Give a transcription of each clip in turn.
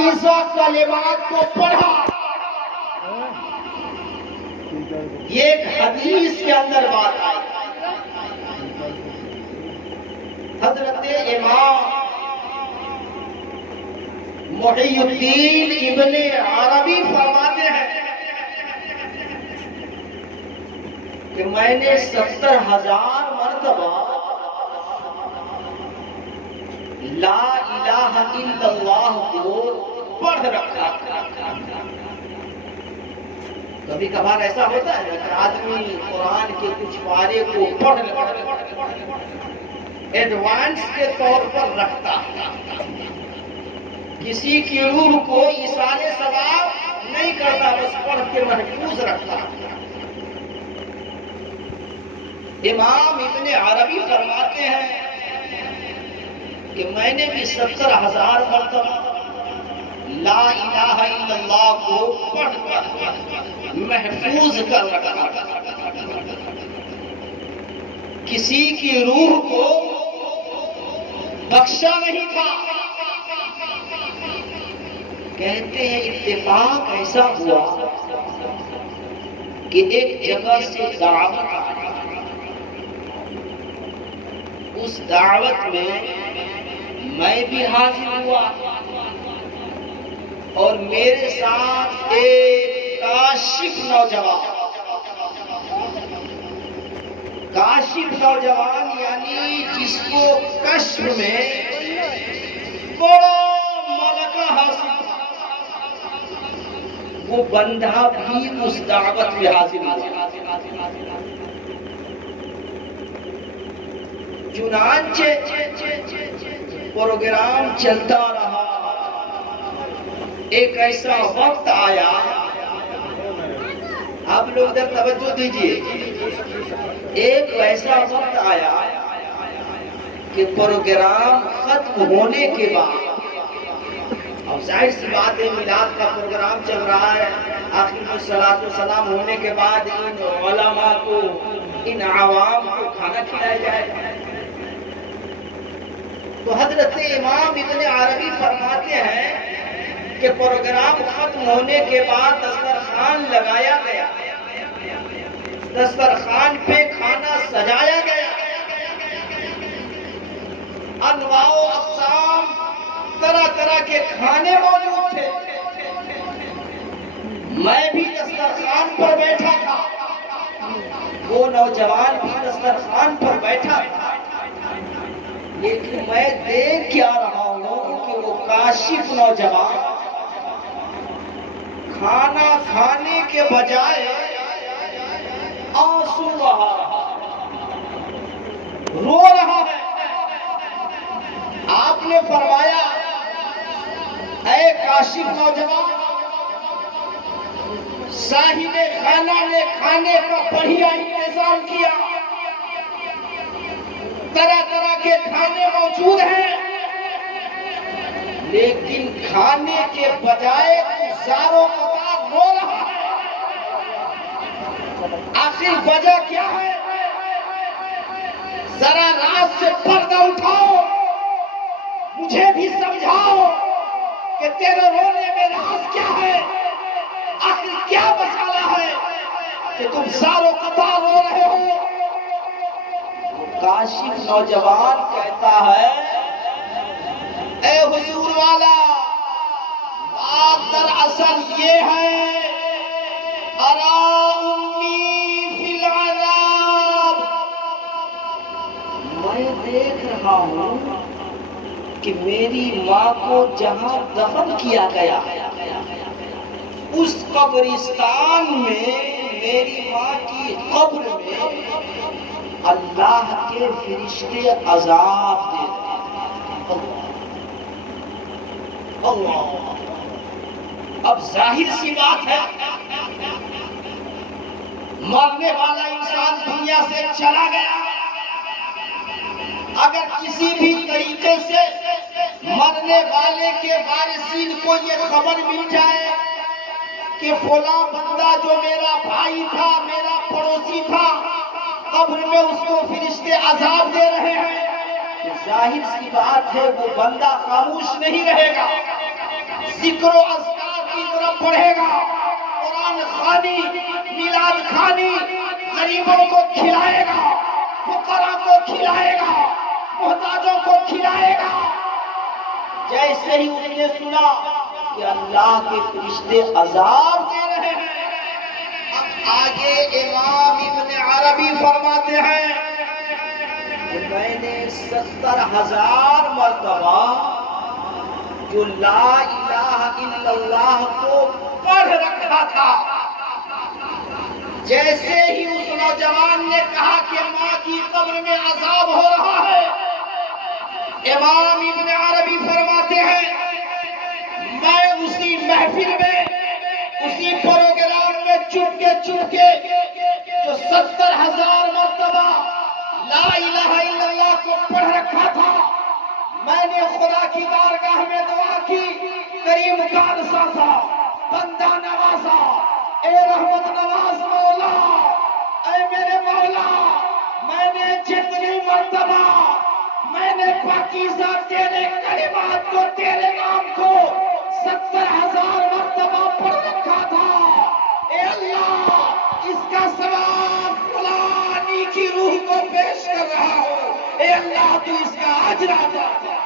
پاکیزہ کلمات کو پڑھا. یہ ایک حدیث کے اندر بات آئی. حضرت امام محی الدین ابن عربی فرماتے ہیں کہ میں نے 70,000 مرتبہ لا الہ الا اللہ کو پڑھ رکھا. کبھی کبھار ایسا ہوتا ہے کہ آدمی قرآن کے کچھ پارے کو پڑھ ایڈوانس کے طور پر رکھتا ہے. کسی کی روح کو ایصال ثواب نہیں کرتا، بس پڑھ کے محفوظ رکھتا. امام ابن عربی فرماتے ہیں کہ میں نے بھی 70,000 مرتبہ لا الہ الا اللہ کو پڑھ کر محفوظ کر رکھا. کسی کی روح کو بخشا نہیں تھا. کہتے ہیں اتفاق ایسا ہوا کہ ایک جگہ سے دعوت آئی. اس دعوت میں بھی حاضر ہوا اور میرے ساتھ ایک کاشف نوجوان یعنی جس کو کشف میں بڑا ملکہ حاصل تھا، وہ بندہ بھی اس دعوت میں حاضر ہوا. چنانچہ پروگرام چلتا رہا. ایک ایسا وقت آیا، آپ لوگ ادھر توجہ دیجئے، ایک ایسا وقت آیا کہ پروگرام ختم ہونے کے بعد، اب ظاہر سی بات ہے میلاد کا پروگرام چل رہا ہے، آخر میں صلاۃ و سلام ہونے کے بعد ان علماء کو، ان عوام کو کھانا کھلایا جائے. تو حضرت امام ابن عربی فرماتے ہیں کہ پروگرام ختم ہونے کے بعد دسترخوان لگایا گیا، دسترخوان پہ کھانا سجایا گیا. انواع و اقسام، طرح طرح کے کھانے موجود تھے. میں بھی دسترخوان پر بیٹھا تھا، وہ نوجوان بھی دسترخوان پر بیٹھا تھا. لیکن میں دیکھ کیا رہا ہوں کہ وہ کاشف نوجوان کھانا کھانے کے بجائے آنسو بہا رہا ہے، رو رہا ہے. آپ نے فرمایا، اے کاشف نوجوان، صاحب خانہ نے کھانے کا بڑھیا انتظام کیا، طرح طرح کے کھانے موجود ہیں، لیکن کھانے کے بجائے زاروں قطار رو رہا ہے. آخر وجہ کیا ہے؟ ذرا راز سے پردہ اٹھاؤ، مجھے بھی سمجھاؤ کہ تیرے رونے میں راز کیا ہے. آخر کیا مسئلہ ہے کہ تم زاروں قطار رو رہے ہو؟ کاشف نوجوان کہتا ہے، اے حضور والا، بات دراصل یہ ہے، ارا امی فی العذاب، میں دیکھ رہا ہوں کہ میری ماں کو جہاں دفن کیا گیا اس قبرستان میں، میری ماں کی قبر میں اللہ کے فرشتے عذاب دیتے ہیں. اللہ، اب ظاہر سی بات ہے، مرنے والا انسان دنیا سے چلا گیا، اگر کسی بھی طریقے سے مرنے والے کے وارثین کو یہ خبر مل جائے کہ فلاں بندہ جو میرا بھائی تھا، میرا پڑوسی تھا، قبر میں اس کو فرشتے عذاب دے رہے ہیں، ظاہر سی بات ہے وہ بندہ خاموش نہیں رہے گا، ذکر و اذکار کی طرف بڑھے گا، قرآن خوانی، میلاد خوانی، غریبوں کو کھلائے گا، فقراء کو کھلائے گا، محتاجوں کو کھلائے گا۔ جیسے ہی اس نے سنا کہ اللہ کے فرشتے عذاب دے رہے ہیں، اب آگے امام ابن عربی فرماتے ہیں کہ میں نے 70,000 مرتبہ جو لا الہ الا اللہ کو پڑھ رکھا تھا، جیسے ہی اس نوجوان نے کہا کہ ماں کی قبر میں عذاب ہو رہا ہے، امام ابن عربی فرماتے ہیں میں اسی محفل میں، اسی پروگرام میں چپ کے جو 70,000 مرتبہ لا الہ الا اللہ کو پڑھ رکھا تھا، میں نے خدا کی بارگاہ میں دعا کی، کریم کارسا تھا، بندہ نوازا، اے رحمت نواز مولا، اے میرے مولا، میں نے جتنی مرتبہ میں نے پاکیزہ تیرے کلمات کو، تیرے نام کو 70,000 مرتبہ پڑھ رکھا تھا، اے اللہ اس کا ثواب فلانی کی روح کو پیش کر رہا ہوں، اے اللہ تو اس کا اجر عطا کر۔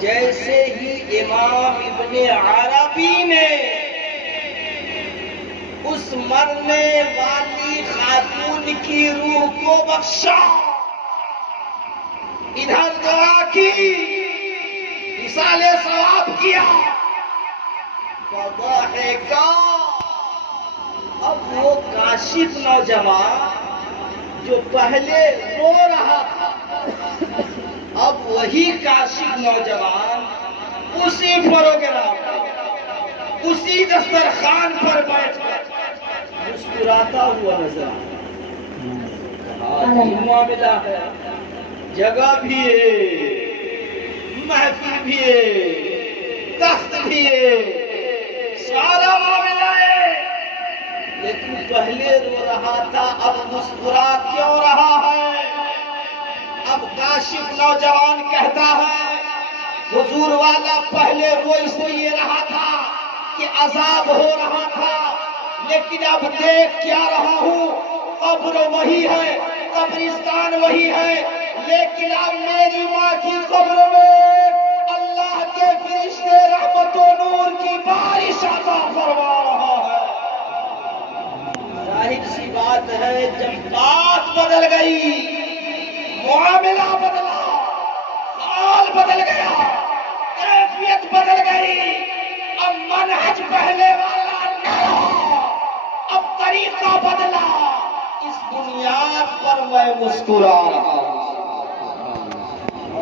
جیسے ہی امام ابن عربی نے اس مرنے والی خاتون کی روح کو بخشا، ادھر دعا کی، مثال ثواب کیا، فضحکا، اب وہ کاشف نوجوان جو پہلے رو رہا تھا، اب وہی کاشف نوجوان اسی پروگرام پر، اسی دسترخوان پر بیٹھ کر مسکراتا ہوا نظر آیا۔ معاملہ ہے، جگہ بھی ہے، محفل بھی ہے، تخت بھی ہے، سارا معاملہ ہے، لیکن پہلے رو رہا تھا، اب مسکرا کیوں رہا ہے؟ اب کاشف نوجوان کہتا ہے حضور والا پہلے وہ اس لیے رہا تھا کہ عذاب ہو رہا تھا، لیکن اب دیکھ کیا رہا ہوں، قبر وہی ہے، قبرستان وہی ہے، لیکن اب میری ماں کی قبر میں اللہ کے فرشتے رحمت و نور کی بارش عطا فرما رہا ہے۔ ظاہر سی بات ہے، جب بات بدل گئی، معاملہ بدلا، حال بدل گیا، کیفیت بدل گئی، اب منہج پہلے والا نہ رہا، اب طریقہ بدلا، اس بنیاد پر میں مسکرا رہا ہوں۔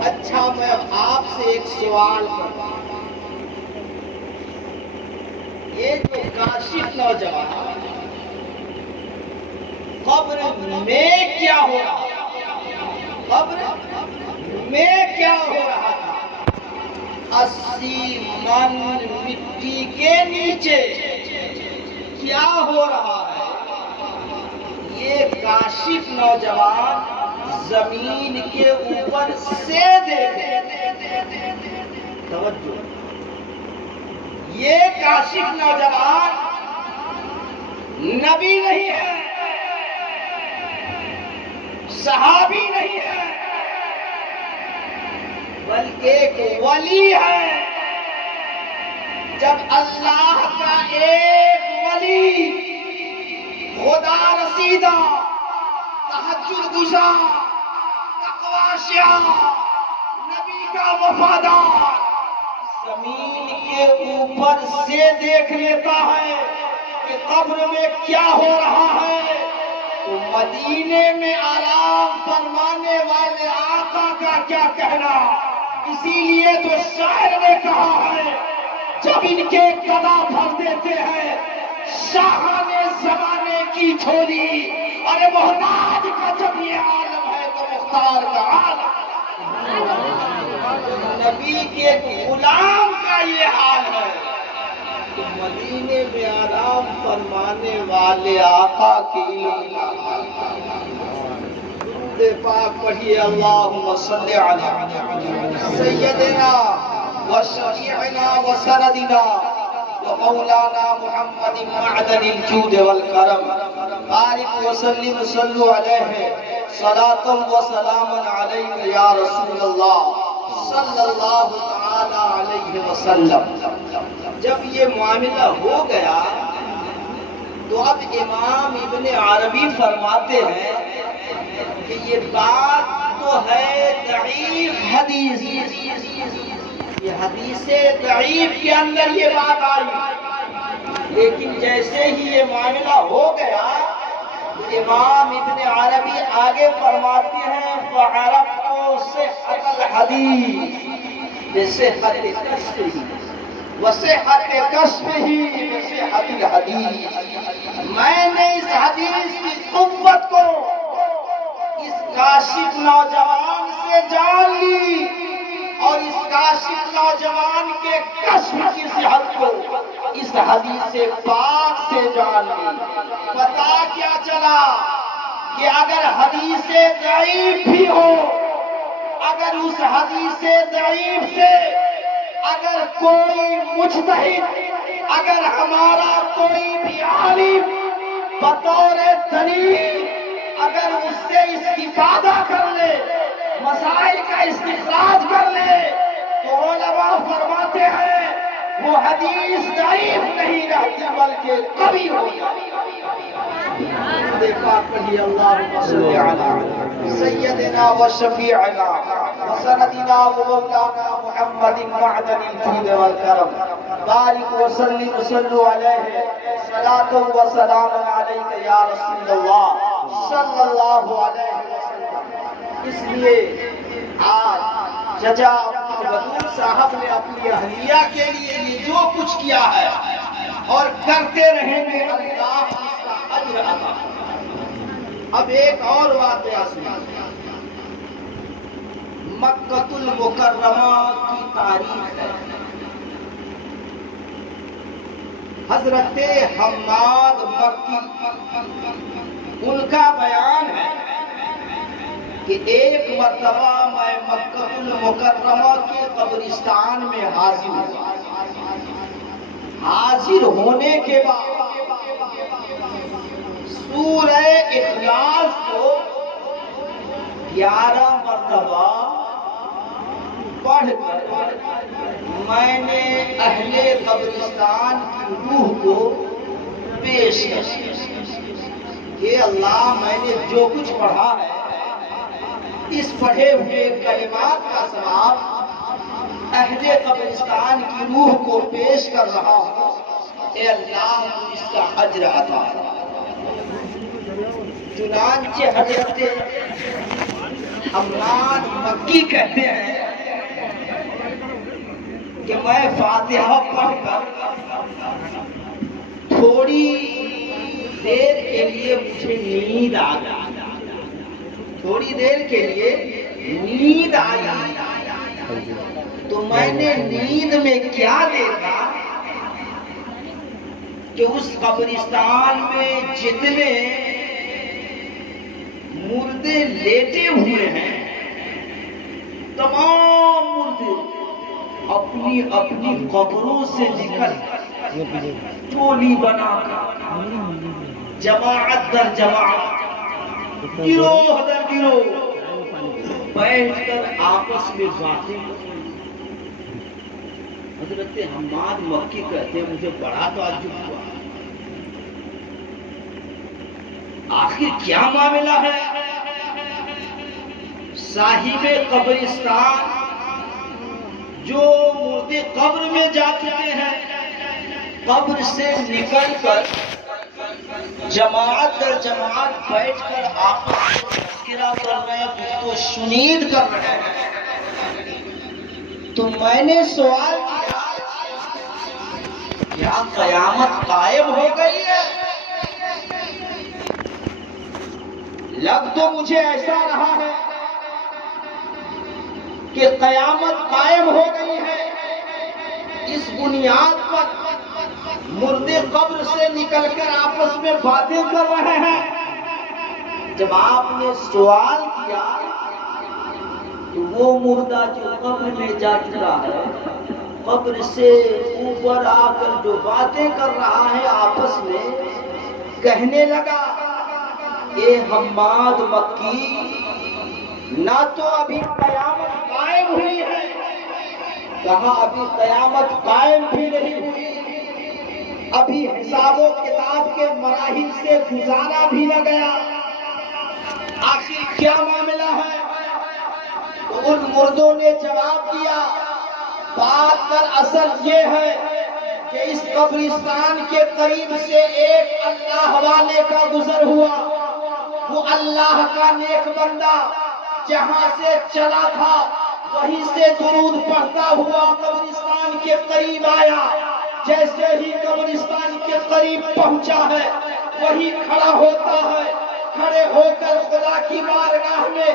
اچھا، میں آپ سے ایک سوال کرتا ہوں، یہ جو کاشف نوجوان قبر میں کیا ہو رہا تھا؟ قبر میں کیا ہو رہا تھا؟ 80 من مٹی کے نیچے کیا ہو رہا ہے؟ یہ کاشف نوجوان زمین کے اوپر سے دیکھے، توجہ، یہ کاشف نوجوان نبی نہیں ہے، صحابی نہیں ہے، بلکہ ایک ولی ہے۔ جب اللہ کا ایک ولی، خدا رسیدہ، تہجد گزار، تقوی شیعہ، نبی کا وفادار، زمین کے اوپر سے دیکھ لیتا ہے کہ قبر میں کیا ہو رہا ہے، تو مدینے میں آرام فرمانے والے آقا کا کیا کہنا۔ اسی لیے تو شاعر نے کہا ہے، جب ان کے قدا بھر دیتے ہیں شاہانے زمانے کی جھولی، ارے محتاج کا جب یہ عالم ہے تو مختار کا عالم۔ نبی کے غلام کا یہ حال ہے، تو مدینے میں آرام فرمانے والے آقا کی درود پاک پڑھیے، اللہم صلی علی سیدنا وشفيعنا وسندنا ومولانا محمد معدن الجود والكرم بارك وسلم صلوا عليه صلاة وسلاما عليك يا رسول الله صلی اللہ تعالی علیہ وسلم. جب یہ معاملہ ہو گیا تو اب امام ابن عربی فرماتے ہیں کہ یہ بات تو ہے ضعیف حدیث، یہ حدیث ضعیف کے اندر یہ بات آئی، لیکن جیسے ہی یہ معاملہ ہو گیا امام ابن عربی آگے فرماتے ہیں فعرفت صحت الحدیث بصحت کشفہ وصحت کشفہ بصحت الحدیث. میں نے اس حدیث کی قوت کو اس کاشف نوجوان سے جان لی اور اس کاشف نوجوان کے کشف کی صحت کو اس حدیث پاک سے جان لی. پتا کیا چلا کہ اگر حدیث ضعیف بھی ہو، اگر اس حدیث ضعیف سے اگر کوئی مجتہد، اگر ہمارا کوئی بھی عالم بطور دلیل اگر اس سے استفادہ کر لے، مسائل کا استخراج کر لے، تو علماء فرماتے ہیں وہ حدیث ضعیف نہیں رہتی بلکہ قوی ہو جاتی. اللہم صلی علی سیدنا و شفیعنا و سندنا و مولانا محمد معدن الجود والکرم بارک وسلم صلوا علیہ صلاة و سلام علیک یا رسول اللہ صلی اللہ علیہ وسلم. اس لیے آج ججا بدور صاحب نے اپنی اہلیہ کے لیے یہ جو کچھ کیا ہے اور کرتے رہیں گے اللہ اس کا اجر عطا. اب ایک اور واقعہ سنا. مکہ المکرمہ کی تاریخ ہے. حضرت حماد مکی ان کا بیان ہے کہ ایک مرتبہ میں مکہ المکرمہ کے قبرستان میں حاضر ہوا. حاضر ہونے کے بعد سورہ اخلاص کو 11 مرتبہ پڑھ کر میں نے اہل قبرستان کی روح کو پیش کر کہ اللہ میں نے جو کچھ پڑھا ہے اس پڑھے ہوئے کلمات کا ثواب اہل قبرستان کی روح کو پیش کر رہا ہوں، اے اللہ اس کا اجر عطا. چنانچہ حضرت حماد مکی کہتے ہیں کہ میں فاتحہ پڑھ کر تھوڑی دیر کے لیے مجھے نیند آ گئی. تھوڑی دیر کے لیے نیند آئی تو میں نے نیند میں کیا دیکھا کہ اس قبرستان میں جتنے مردے لیٹے ہوئے ہیں تمام مردے اپنی اپنی قبروں سے نکل ٹولی بنا کر جماعت در جماعت گروہ در گروہ بیٹھ کر آپس میں باتیں. حضرت حماد مکی کہتے ہیں مجھے بڑا تعجب ہوا، آخر کیا معاملہ ہے؟ صاحب قبرستان جو مردے قبر میں جا چکے ہیں قبر سے نکل کر جماعت در جماعت بیٹھ کر آپس میں تذکرہ کر رہے ہیں، گفت و شنید کر رہے ہیں. تو میں نے سوال کیا کیا قیامت قائم ہو گئی ہے؟ لگ تو مجھے ایسا رہا ہے کہ قیامت قائم ہو گئی ہے. اس بنیاد پر مردے قبر سے نکل کر آپس میں باتیں کر رہے ہیں. جب آپ نے سوال کیا تو وہ مردہ جو قبر میں جا چکا ہے قبر سے اوپر آ کر جو باتیں کر رہا ہے آپس میں، کہنے لگا اے حماد مکی، نہ تو ابھی قیامت قائم ہوئی ہے، کہا ابھی قیامت قائم بھی نہیں ہوئی، ابھی حساب و کتاب کے مراحل سے گزارا بھی نہ گیا، آخر کیا معاملہ ہے؟ تو ان مردوں نے جواب دیا بات دراصل یہ ہے کہ اس قبرستان کے قریب سے ایک اللہ والے کا گزر ہوا، وہ اللہ کا نیک بندہ جہاں سے چلا تھا وہیں سے درود پڑھتا ہوا قبرستان کے قریب آیا، جیسے ہی قبرستان کے قریب پہنچا ہے وہی کھڑا ہوتا ہے، کھڑے ہو کر خدا کی بارگاہ میں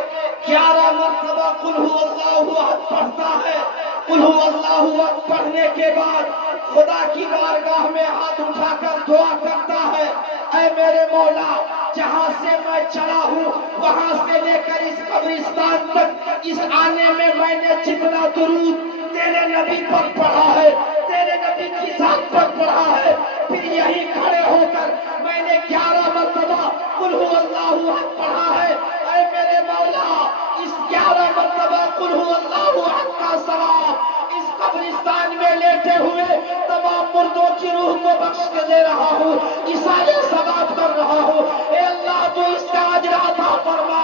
11 مرتبہ قل هو اللہ احد پڑھتا ہے، قل هو اللہ احد پڑھنے کے بعد خدا کی بارگاہ میں ہاتھ اٹھا کر دعا کرتا ہے، اے میرے مولا، جہاں سے میں چلا ہوں وہاں سے لے کر اس قبرستان تک اس آنے میں نے جتنا درود تیرے نبی پر پڑھا ہے، تیرے نبی کی ذات پر پڑھا ہے، پھر یہی کھڑے ہو کر میں نے 11 مرتبہ قل هو اللہ احد پڑھا ہے، اے میرے مولا، اس 11 مرتبہ قل هو اللہ احد کا ثواب اس قبرستان میں لیتے ہوئے تمام مردوں کی روح کو بخش کے دے رہا ہوں، ایصال ثواب کر رہا ہوں، اے اللہ تو اس کا اجر عطا فرما۔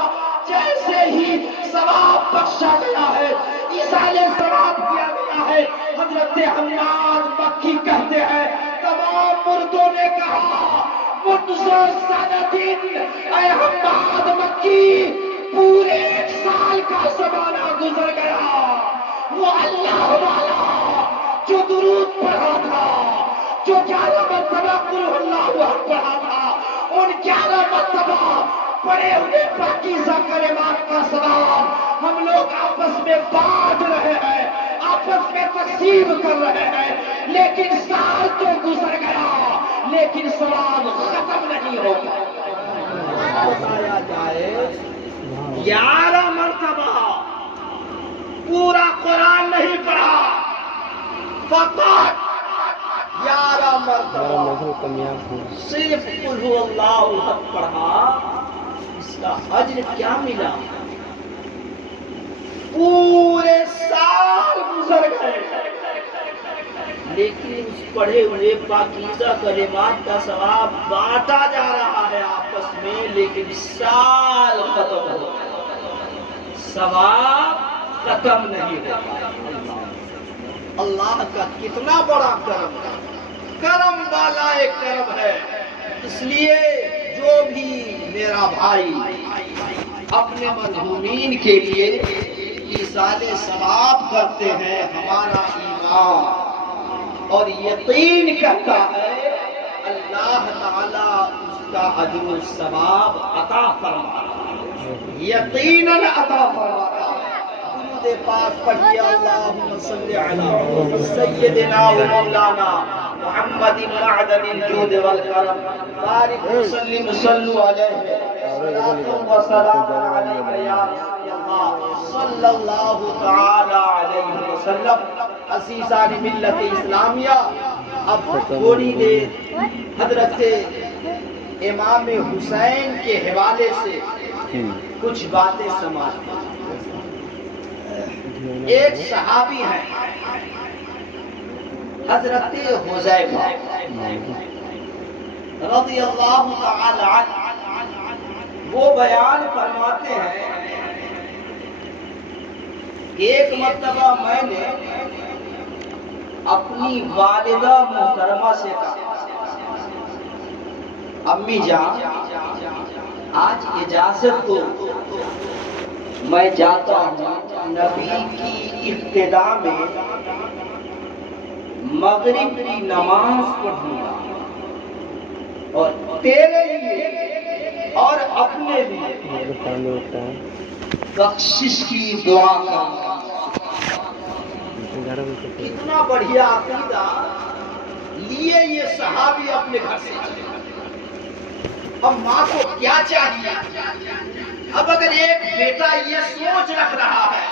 جیسے ہی ثواب بخشا گیا ہے، ایصال ثواب کیا گیا ہے، حضرت حماد مکی کہتے ہیں تمام مردوں نے کہا منذ سنتین، اے حماد مکی پورے 1 سال کا زمانہ گزر گیا، وہ اللہ والا جو درود پڑھا تھا، جو 11 مرتبہ قل هو اللہ احد پڑھا تھا، ان 11 مرتبہ پڑھے ہوئے پاکیزہ کلمات کا ثواب ہم لوگ آپس میں بانٹ رہے ہیں، آپس میں تقسیم کر رہے ہیں، لیکن سال تو گزر گیا لیکن ثواب ختم نہیں ہوگا۔ بتایا جائے 11 مرتبہ پورا قرآن نہیں پڑھا، فقط 11 مرتبہ صرف قل هو اللہ احد پڑھا، اس کا اجر کیا ملا؟ پورے سال گزر گئے لیکن اس پڑھے ہوئے پاکیزہ کلمات کا ثواب بانٹا جا رہا ہے آپس میں، لیکن سال ختم ہو گیا، ثواب ختم نہیں ہوگا۔ اللہ کا کتنا بڑا کرم ہے، کرم والا ایک کرم ہے، اس لیے جو بھی میرا بھائی اپنے مرحومین کے لیے ایصال ثواب کرتے ہیں، ہمارا ایمان اور یقین کہتا ہے اللہ تعالیٰ اس کا اجر و ثواب عطا فرماتا، یقیناً عطا فرماتا ہے۔ درود پاک پڑھیے، اللہم صلی علی سیدنا و مولانا محمد معدن الجود والکرم، بارک وسلم صلو علیہ و سلام علیہ یا رسول اللہ صلی اللہ تعالی علیہ وسلم۔ عزیزان ملت اسلامیہ، اب تھوڑی دیر حضرت امام حسین کے حوالے سے کچھ باتیں سماعت کریں۔ ایک صحابی ہیں حضرت حذیفہ رضی اللہ تعالی عنہ، وہ بیان فرماتے ہیں ایک مرتبہ میں نے اپنی والدہ محترمہ سے کہا امی جان آج اجازت دو، میں جاتا ہوں نبی کی ابتدا میں مغرب کی نماز پڑھوں گا اور تیرے لیے اور اپنے لیے بخشش کی دعا کروں گا۔ کتنا بڑھیا عقیدہ لیے یہ صحابی اپنے گھر سے چلے۔ اب ماں کو کیا چاہیے؟ اب اگر ایک بیٹا یہ سوچ رکھ رہا ہے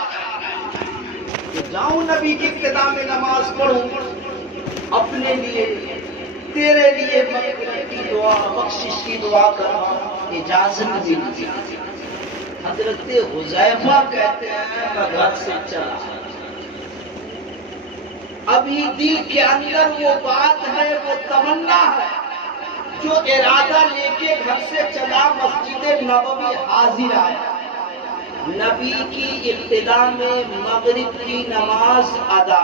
کہ جاؤں نبی کی ابتدا میں نماز پڑھوں، اپنے لیے تیرے لیے مغفرت کی دعا، بخشش کی دعا کرنا اجازت ملی۔ حضرت حذیفہ کہتے ہیں میں گھر سے چلا، ابھی دل کے اندر وہ بات ہے، وہ تمنا ہے، جو ارادہ لے کے گھر سے چلا مسجد نبوی حاضر آیا۔ نبی کی ابتدا میں مغرب کی نماز ادا،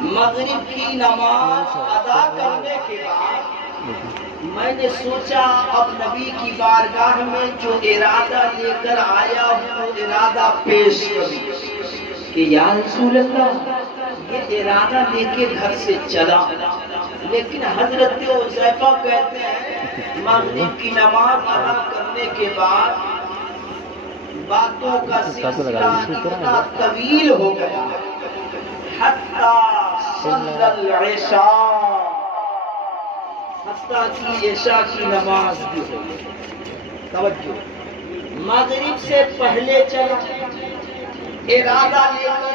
مغرب کی نماز ادا کرنے کے بعد میں نے سوچا اب نبی کی بارگاہ میں جو ارادہ لے کر آیا وہ ارادہ پیش کروں کہ یا رسول اللہ یہ ارادہ لے کے گھر سے چلا، لیکن حضرت حذیفہ کہتے ہیں مغرب کی نماز ادا کرنے کے بعد باتوں کا سلسلہ اتنا طویل ہو گیا حتیٰ صلی العشاء، حتیٰ کی عشاء کی نماز بھی ہو گئی۔ توجہ، مغرب سے پہلے چلا، ارادہ لے کر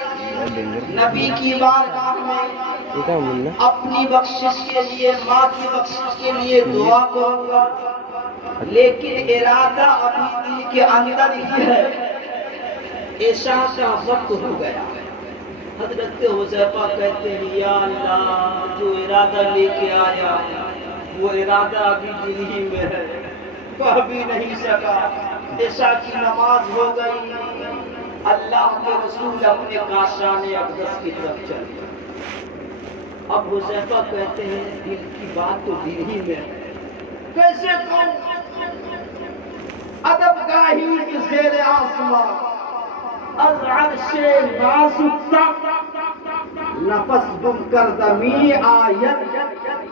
نبی کی بارگاہ میں اپنی بخشش کے لیے، ماں کی بخشش کے لیے دعا کروں گا، لیکن ارادہ ابھی دل کے اندر ہی ہے، عشاء کا وقت ہو گیا۔ حضرت حذیفہ کہتے ہیں یا اللہ جو ارادہ لے کے آیا وہ ارادہ ابھی دل ہی میں ہے، کہہ بھی نہیں سکا، عشاء کی نماز ہو گئی، اللہ کے رسول اپنے کاشان اقدس کی طرف چلے۔ اب حذیفہ کہتے ہیں دل کی بات تو دل ہی میں ہے، کیسے کہوں؟ ادب گاہی کے زیر آسمان از عرش ناسوتا نفس گم کردمی آیت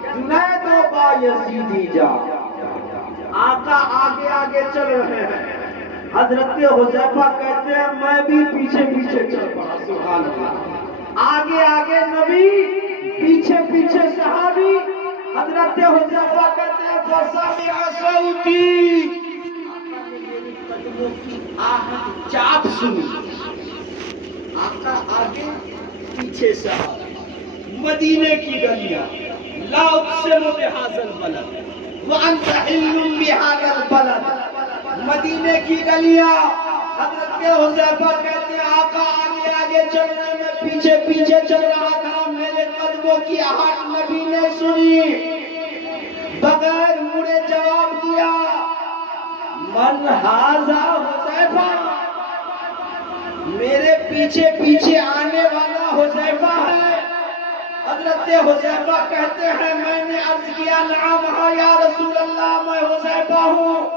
جنید و بایزیدی جا۔ آقا آگے آگے چل رہے ہیں، حضرت حذیفہ کہتے ہیں میں بھی پیچھے پیچھے چل پڑا، سبحان اللہ، آگے آگے نبی، پیچھے پیچھے صحابی۔ حضرت حذیفہ کہتے ہیں فسمع صوتی، قدموں کی آہٹ چاپ سنی، آقا آگے پیچھے صحابی، مدینے کی گلیاں، لا اقسم بہذا البلد وانت حل بہذا البلد، مدینے کی گلیاں۔ حضرت حذیفہ کہتے ہیں آقا آگے آگے چل رہے، میں پیچھے پیچھے چل رہا تھا، میرے قدموں کی آہٹ نبی نے سنی، بغیر مڑے جواب دیا من ھذا حذیفہ، میرے پیچھے پیچھے آنے والا حذیفہ ہے۔ حضرت حذیفہ کہتے ہیں میں نے عرض کیا نعم ہاں یا رسول اللہ میں حذیفہ ہوں۔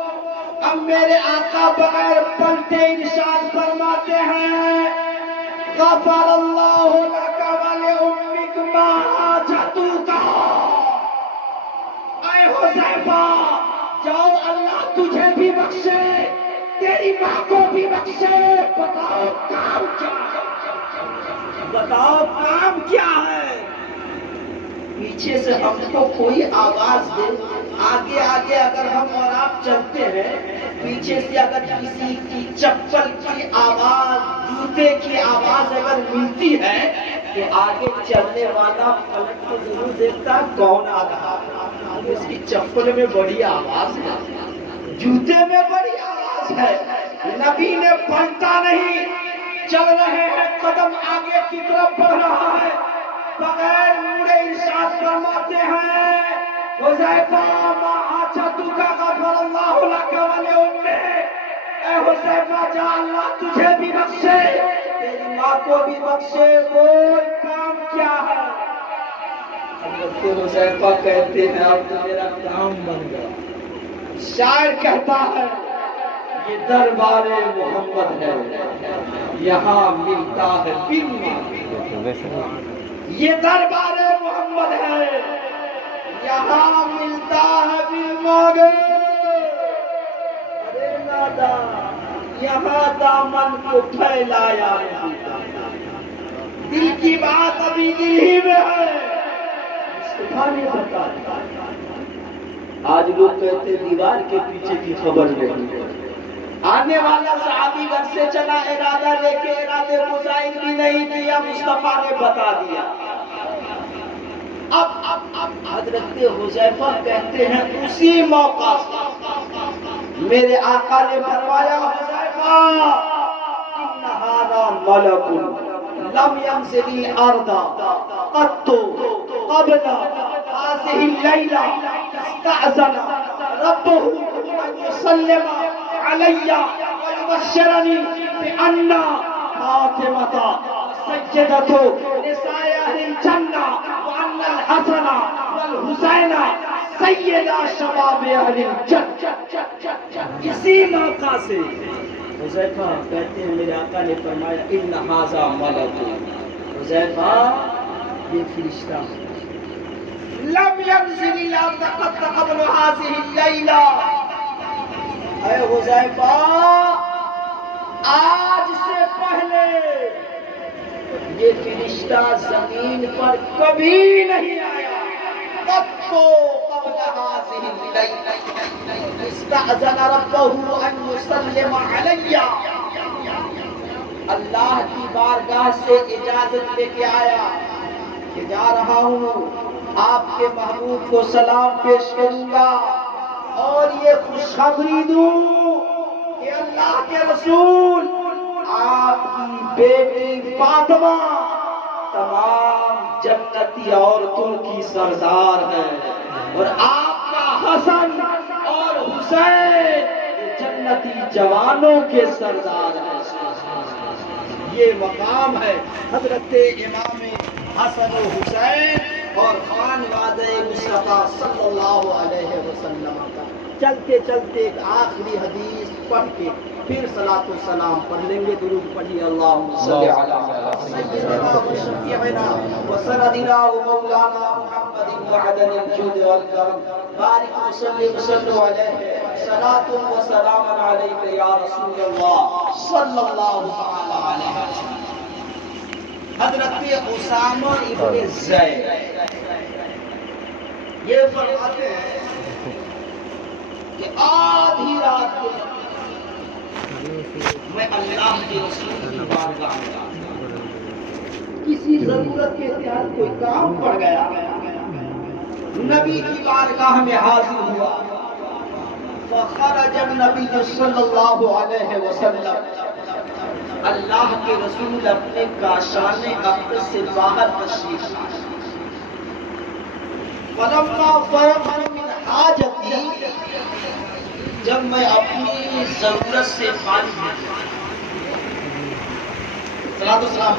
اب میرے آقا بغیر پلٹے ارشاد فرماتے ہیں غفر اللہ لک ولأمک ما حاجتک، اے حذیفہ جاؤ اللہ تجھے بھی بخشے تیری ماں کو بھی بخشے، بتاؤ کام کیا ہے، بتاؤ کام کیا ہے۔ پیچھے سے ہم کو کوئی آواز دے، آگے آگے اگر ہم اور آپ چلتے ہیں، پیچھے سے اگر کسی کی چپل کی آواز، جوتے کی آواز اگر ملتی ہے تو آگے چلنے والا پلٹ کو ضرور دیکھتا کون آ رہا ہے، اس کی چپل میں بڑی آواز ہے، جوتے میں بڑی آواز ہے، نبی نے پلٹا نہیں، چل رہے ہیں، قدم آگے کی طرف بڑھ رہا ہے، بغیر مڑے ارشاد فرماتے ہیں حذیفہ ما حاجتک غفر اللہ لک ولأمک، اے حذیفہ جا اللہ تجھے بھی بخشے تیری ماں کو بھی بخشے، بول کام کیا ہے۔ حضرت حذیفہ کہتے ہیں اب تو میرا کام بن گیا۔ شاعر کہتا ہے یہ دربار محمد ہے یہاں ملتا ہے بالمال، یہ دربار محمد ہے یہاں ملتا ہے بالمال، ارے نادا یہاں دامن کو پھیلایا دل کی بات ابھی دل ہی میں ہے، سکھانے بتا۔ آج لوگ کہتے دیوار کے پیچھے کی خبر نہیں، آنے والا صحابی گھر سے چلا ارادہ لے کے، ارادے کو ظاہر بھی نہیں کیا، مصطفیٰ نے بتا دیا۔ اب حضرت حذیفہ کہتے ہیں اسی موقع سے میرے آقا نے فرمایا حذیفہ ان ھذا ملک لم ينزل الارض قط قبل هذه الليلة استأذن ربه ان يسلم علي ويبشرني بأن فاطمة سيدة نساء أهل الجنة وأن الحسن والحسين سيدا شباب أهل الجنة۔ اسی موقع سے حذیفہ کہتے ہیں میرے آقا نے فرمایا ان ھذا ملک، حذیفہ یہ فرشتہ لم ينزل الارض قط قبل هذه الليلة۔ اے حذیفہ آج سے پہلے یہ فرشتہ زمین پر کبھی نہیں آیا۔ قط قبل هذه الليلة استأذن ربه ان يسلم علي، اللہ کی بارگاہ سے اجازت لے کے آیا کہ جا رہا ہوں آپ کے محبوب کو سلام پیش کروں گا اور یہ خوشخبری دوں کہ اللہ کے رسول آپ کی بیٹی فاطمہ تمام جنتی عورتوں کی سردار ہے، اور آپ کا حسن اور حسین جنتی جوانوں کے سردار ہیں۔ یہ مقام ہے حضرت امام حسن و حسین اور خانوادہ مصطفیٰ صلی اللہ علیہ وسلم کا۔ چلتے چلتے ایک آخری حدیث پڑھ کے پھر صلاۃ السلام پڑھ لیں گے۔ درود پڑھیے اللہم صلی علی سیدنا و شفیعنا و سندنا و مولانا محمد وعدن الجود والکرم بارک وسلم علیہ صلاۃ و سلام علیک یا رسول اللہ صلی اللہ تعالی علیہ وسلم۔ حضرت اسامہ ابن زید یہ فرماتے ہیں کہ آدھی رات کو میں اللہ کے رسول کی بارگاہ میں کسی ضرورت کے تحت کوئی کام پڑ گیا، نبی کی بارگاہ میں حاضر ہوا، فخرج النبی صلی اللہ علیہ وسلم، اللہ کے رسول اپنے کاشان اقدس سے باہر تشریف لائے۔ فلما فرغت من حاجتی، جب میں اپنی ضرورت سے فارغ ہوا، صلاۃ و سلام